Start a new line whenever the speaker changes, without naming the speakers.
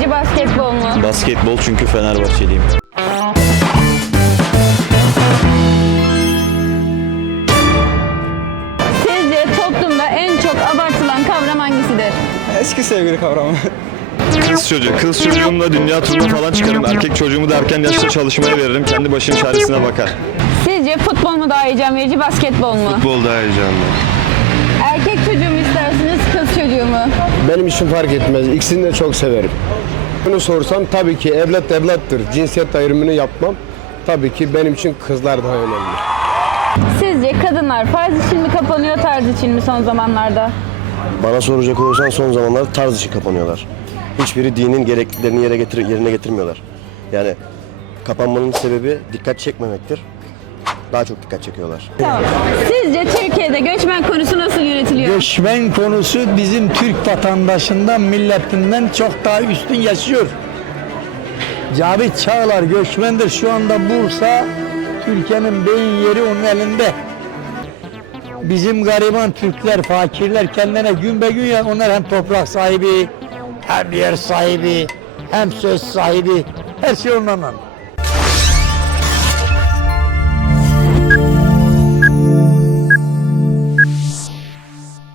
mi basketbol mu?
Basketbol, çünkü Fenerbahçeliyim.
Sizce toplumda en çok abartılan kavram hangisidir?
Eski sevgili kavramı.
Kız çocuğu. Kız çocuğumla dünya turuna falan çıkarım. Erkek çocuğumu da erken yaşta çalışmaya veririm. Kendi başının çaresine bakar.
Sizce futbol mu daha heyecan verici, basketbol mu?
Futbol daha heyecanlı.
Erkek çocuğu mu istersiniz, kız çocuğu mu?
Benim için fark etmez. İkisini de çok severim. Bunu sorsam tabii ki evlat evlattır. Cinsiyet ayrımını yapmam. Tabii ki benim için kızlar daha önemli.
Sizce kadınlar farz için mi kapanıyor, tarz için mi son zamanlarda?
Bana soracak olursan son zamanlarda tarz için kapanıyorlar. Hiçbiri dinin gerekliliklerini yerine getirmiyorlar. Yani kapanmanın sebebi dikkat çekmemektir. Daha çok dikkat çekiyorlar.
Tamam. Sizce Türkiye'de göçmen konusu nasıl yönetiliyor?
Göçmen konusu bizim Türk vatandaşından, milletinden çok daha üstün yaşıyor. Cavit Çağlar göçmendir. Şu anda Bursa, Türkiye'nin beyin yeri onun elinde. Bizim gariban Türkler, fakirler kendine gün be gün ya, onlar hem toprak sahibi, hem yer sahibi, hem söz sahibi, her şey onlarla.